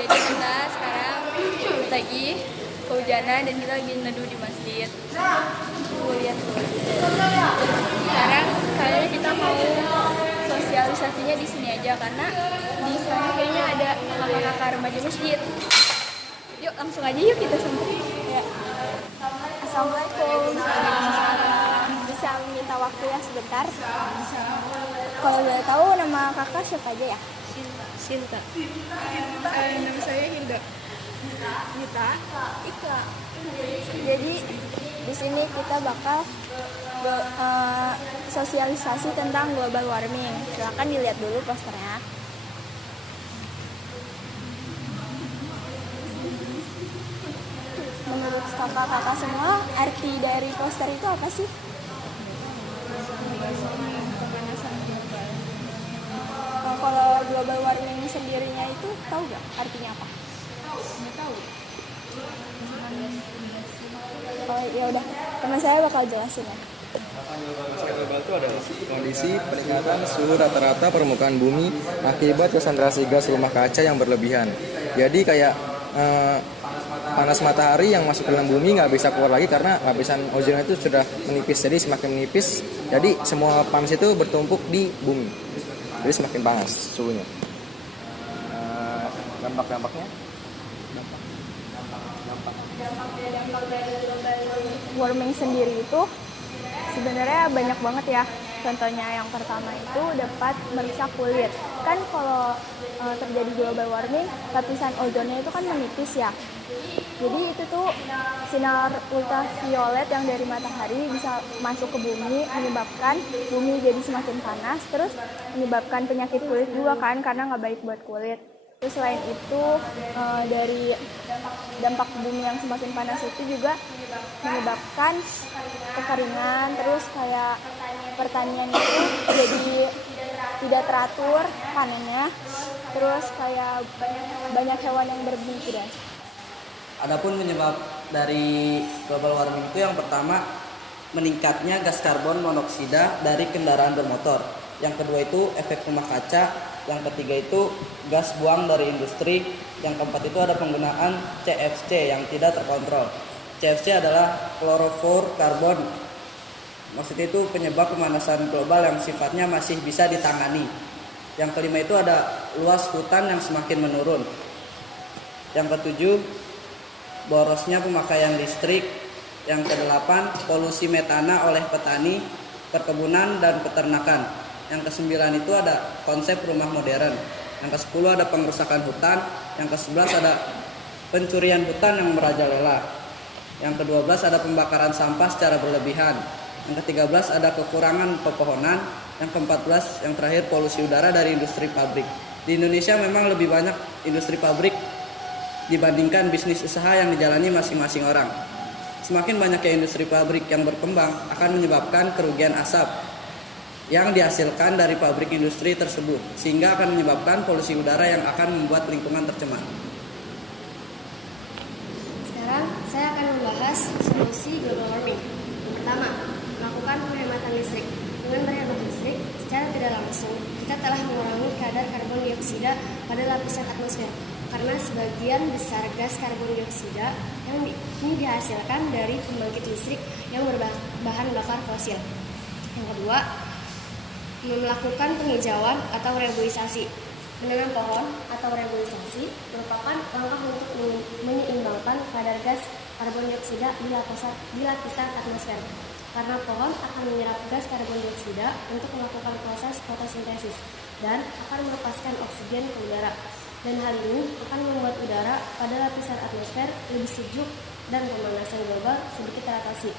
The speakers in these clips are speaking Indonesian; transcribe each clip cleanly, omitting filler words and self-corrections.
Jadi kita sekarang lagi kehujanan dan kita lagi neduh di masjid. Tuh, lihat tuh. Sekarang kayaknya kita mau sosialisasinya di sini aja karena di sana kayaknya ada kakak-kakak remaja masjid. Yuk langsung aja yuk kita samperin. Ya. Assalamualaikum. Bisa minta waktu ya sebentar? Kalau boleh tahu nama kakak siapa aja ya? Sinta. Nama saya Hilda. Nita, Ika. Jadi di sini kita bakal sosialisasi tentang global warming. Silakan dilihat dulu posternya. Menurut kakak-kakak semua, arti dari poster itu apa sih? Pemanasan global. Kalau global warming sendirinya itu tahu nggak artinya apa? Nggak tahu. Oh ya udah, teman saya bakal jelasin ya. Pemanasan global itu adalah kondisi peningkatan suhu rata-rata permukaan bumi akibat konsentrasi gas rumah kaca yang berlebihan. Jadi kayak panas matahari yang masuk ke dalam bumi nggak bisa keluar lagi karena lapisan ozon itu sudah menipis. Jadi semakin menipis, jadi semua panas itu bertumpuk di bumi. Jadi semakin panas suhunya. Dampak-dampaknya? Dampak dari global warming sendiri itu sebenarnya banyak banget ya. Contohnya yang pertama itu dapat merusak kulit. Kan kalau terjadi global warming, lapisan ozonnya itu kan menipis ya. Jadi itu tuh sinar ultraviolet yang dari matahari bisa masuk ke bumi, menyebabkan bumi jadi semakin panas, terus menyebabkan penyakit kulit juga kan, karena nggak baik buat kulit. Terus selain itu dari dampak bumi yang semakin panas itu juga menyebabkan kekeringan, terus kayak pertanian itu jadi tidak teratur panennya, terus kayak banyak hewan yang bermigran. Adapun penyebab dari global warming itu yang pertama meningkatnya gas karbon monoksida dari kendaraan bermotor. Yang kedua itu efek rumah kaca. Yang ketiga itu gas buang dari industri. Yang keempat itu ada penggunaan CFC yang tidak terkontrol. CFC adalah chlorofluorokarbon. Maksudnya itu penyebab pemanasan global yang sifatnya masih bisa ditangani. Yang kelima itu ada luas hutan yang semakin menurun. Yang ketujuh borosnya pemakaian listrik. Yang kedelapan polusi metana oleh petani, perkebunan dan peternakan. Yang kesembilan itu ada konsep rumah modern. Yang kesepuluh ada pengerusakan hutan. Yang kesebelas ada pencurian hutan yang merajalela. Yang kedua belas ada pembakaran sampah secara berlebihan. Yang ke-13 ada kekurangan pepohonan. Yang ke-14 yang terakhir polusi udara dari industri pabrik. Di Indonesia memang lebih banyak industri pabrik dibandingkan bisnis usaha yang dijalani masing-masing orang. Semakin banyaknya industri pabrik yang berkembang akan menyebabkan kerugian asap yang dihasilkan dari pabrik industri tersebut, sehingga akan menyebabkan polusi udara yang akan membuat lingkungan tercemar. Sekarang saya akan membahas solusi global warming. Yang pertama, melakukan penghematan listrik. Dengan berhemat listrik, secara tidak langsung kita telah mengurangi kadar karbon dioksida pada lapisan atmosfer. Karena sebagian besar gas karbon dioksida yang ini dihasilkan dari pembangkit listrik yang berbahan bakar fosil. Yang kedua, melakukan penghijauan atau reboisasi. Menanam pohon atau reboisasi merupakan langkah untuk menyeimbangkan kadar gas karbon dioksida di lapisan atmosfer. Karena pohon akan menyerap gas karbon dioksida untuk melakukan proses fotosintesis dan akan melepaskan oksigen ke udara. Dan hal ini akan membuat udara pada lapisan atmosfer lebih sejuk dan pemanasan global sedikit teratasi.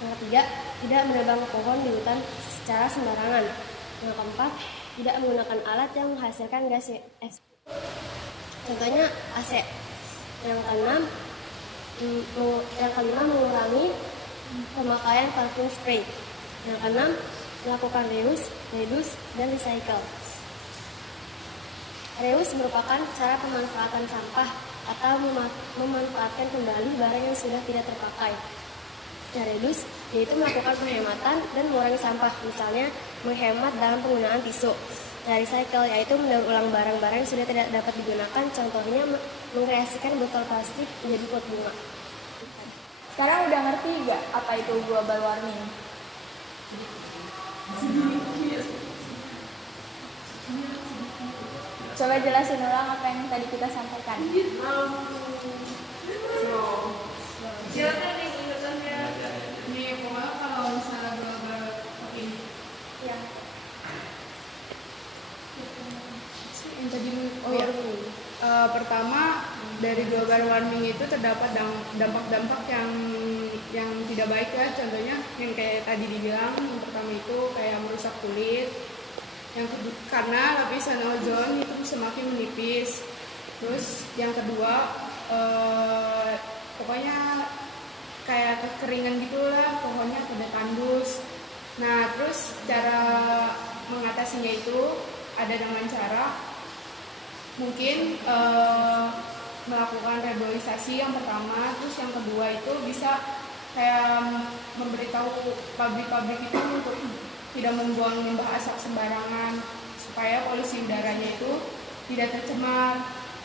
Yang ketiga, tidak menebang pohon di hutan secara sembarangan. Yang keempat, tidak menggunakan alat yang menghasilkan gas CFC. Contohnya AC. Yang kelima, mengurangi pemakaian parfum spray. Yang keenam, melakukan reuse, dan recycle. Reuse merupakan cara pemanfaatan sampah atau memanfaatkan kembali barang yang sudah tidak terpakai. Reduce yaitu melakukan penghematan dan mengurangi sampah, misalnya menghemat dalam penggunaan tisu. recycle, yaitu mendaur ulang barang-barang yang sudah tidak dapat digunakan. Contohnya mengkreasikan botol plastik menjadi pot bunga. Sekarang udah ngerti nggak apa itu global warming? Coba jelasin ulang apa yang tadi kita sampaikan. Nih, pokoknya kalau misalnya global warming, Ya. yang tadi pertama dari global warming itu terdapat dampak-dampak yang tidak baik ya. Contohnya yang kayak tadi dibilang, yang pertama itu kayak merusak kulit. Yang kedua, karena lapisan ozon itu semakin menipis. Terus yang kedua, pokoknya kayak kekeringan gitulah, pohonnya pada tandus. Nah, terus cara mengatasinya itu ada dengan cara mungkin melakukan reboisasi yang pertama. Terus yang kedua itu bisa kayak memberitahu pabrik-pabrik itu untuk tidak membuang limbah asap sembarangan supaya polusi udaranya itu tidak tercemar.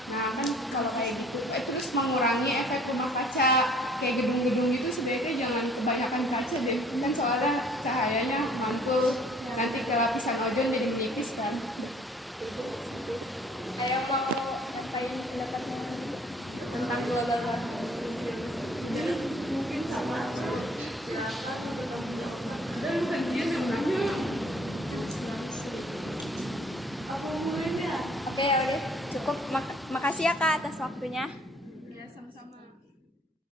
Nah kan kalau kayak gitu, terus mengurangi efek rumah kaca kayak gedung-gedung itu sebaiknya jangan kebanyakan kaca deh, kan soalnya cahayanya mantul, nanti ke lapisan ozon jadi menipis kan. Kayak kalau yang pendapatnya tentang global warming. Mungkin sama. Dan bagian yang nanya apa hubungannya? Oke ya udah cukup. Makasih ya Kak atas waktunya.